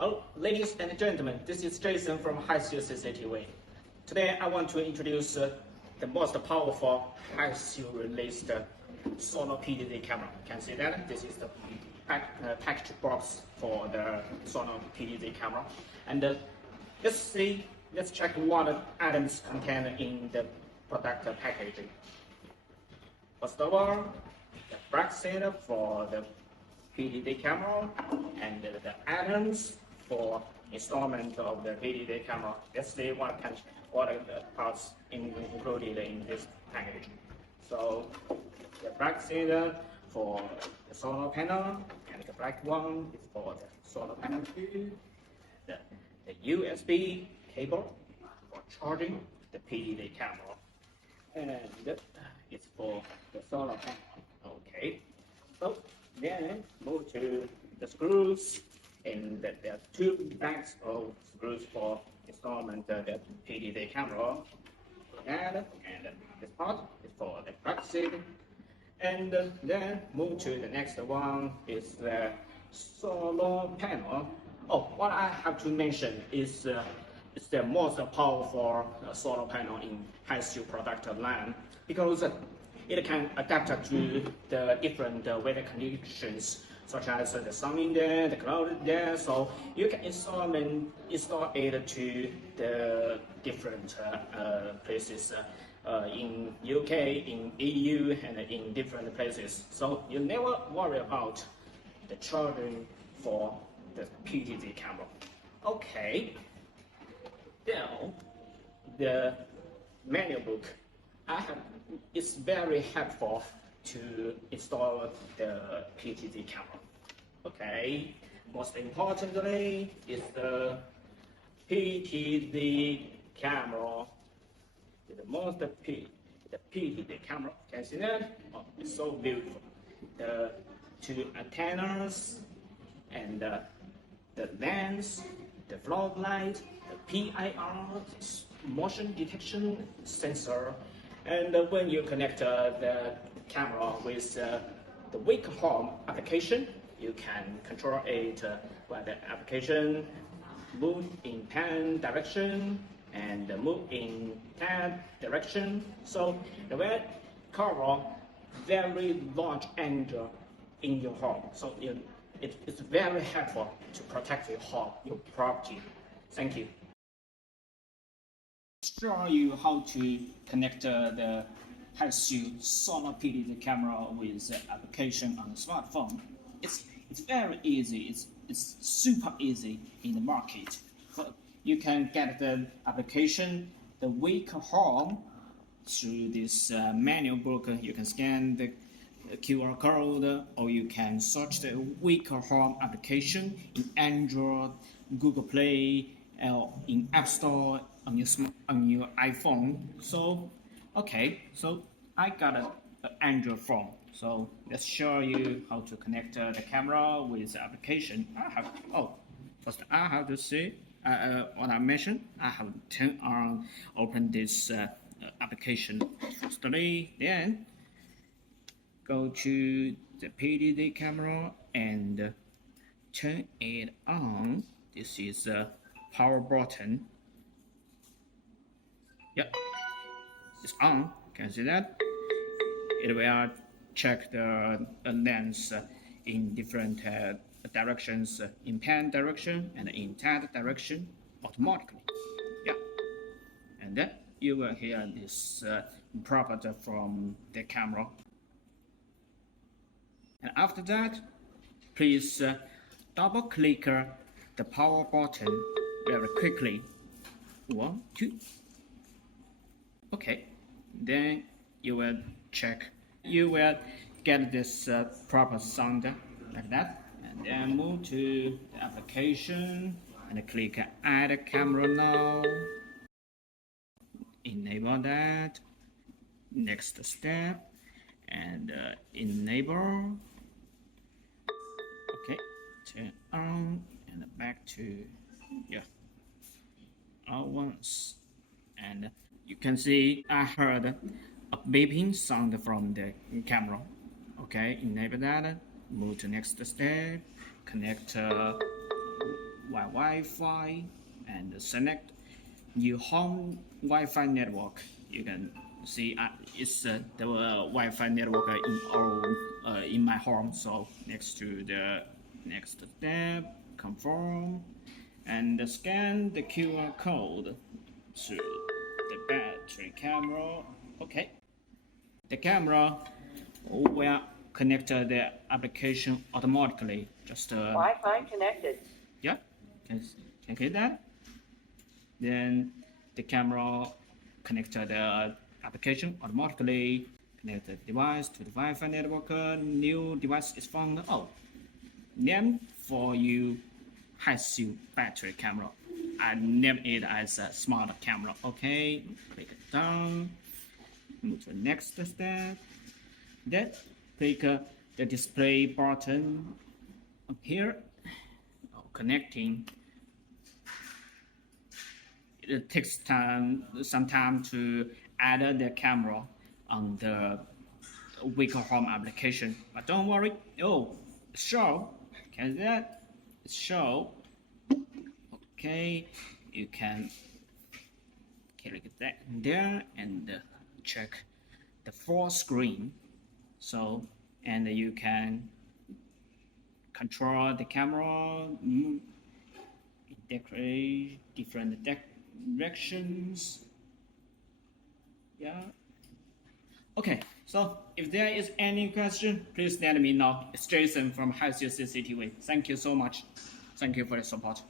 Oh, ladies and gentlemen, this is Jason from Hiseeu CCTV. Today I want to introduce the most powerful Hiseeu released solar PTZ camera. Can you see that? This is the package box for the solar PTZ camera. And let's check what items contained in the product packaging. First of all, the bracket for the PTZ camera and the items for installment of the PTZ camera. Let's see what are the parts included in this package. So the bracket for the solar panel, and the black one is for the solar panel 2. The USB cable for charging the PTZ camera, and it's for the solar panel. Okay, so then move to the screws, and there are 2 bags of screws for installment the PTZ camera. And this part is for the bracket. And then move to the next one is the solar panel. Oh, what I have to mention is it's the most powerful solar panel in Hiseeu product line, because it can adapt to the different weather conditions, such as the sun in there, the cloud there. So you can install it to the different places in UK, in EU, and in different places. So you never worry about the charging for the PTZ camera. Okay. Now, the manual book, it's very helpful to install the PTZ camera. Okay, most importantly is the PTZ camera. The PTZ camera, can you see that? Oh, it's so beautiful. The 2 antennas and the lens, the floodlight, the PIR, motion detection sensor, and when you connect the camera with the wake home application, you can control it when the application move in pan direction and move in tan direction. So the will cover very large area in your home. So it's very helpful to protect your home, your property. Thank you. Show you how to connect the Hiseeu solar PTZ camera with the application on the smartphone. It's very easy. It's super easy in the market. So you can get the application, the Wake Home, through this manual book. You can scan the QR code, or you can search the Wake Home application in Android, Google Play, in App Store on your iPhone. So, okay, so I got an Android phone. So let's show you how to connect the camera with the application. First I have to see what I mentioned. I have to turn on, open this application firstly, then go to the PTZ camera and turn it on. This is the power button. Yep, it's on. Can you see that? It will check the lens in different directions, in pan direction and in tan direction automatically. Yeah, and then you will hear this property from the camera. And after that, please double click the power button very quickly. 1, 2. Okay, then you will check. You will get this proper sound like that, and then move to the application and click Add Camera Now. Enable that. Next step, and enable. Okay, turn on and back to all once, and you can see I heard a beeping sound from the camera. Okay, enable that. Move to next step. Connect Wi-Fi and select your home Wi-Fi network. You can see it's the Wi-Fi network in my home. So next to the next step, confirm, and scan the QR code to the battery camera. Okay, the camera will connect the application automatically. Just Wi-Fi connected. yeah, can hear that. Then the camera connect the application automatically. Connect the device to the Wi-Fi network. New device is found. Oh, name for you Hiseeu battery camera. I name it as a smart camera. Okay, click it down. Move to the next step. Then click the display button up here. Connecting. It takes some time to add the camera on the Wicker Home application, but don't worry. Oh, show. Can that show? Okay, you can click that there and check the full screen. So, and you can control the camera in different directions. Yeah. Okay, so if there is any question, please let me know. It's Jason from Hiseeu CCTV. Thank you so much. Thank you for the support.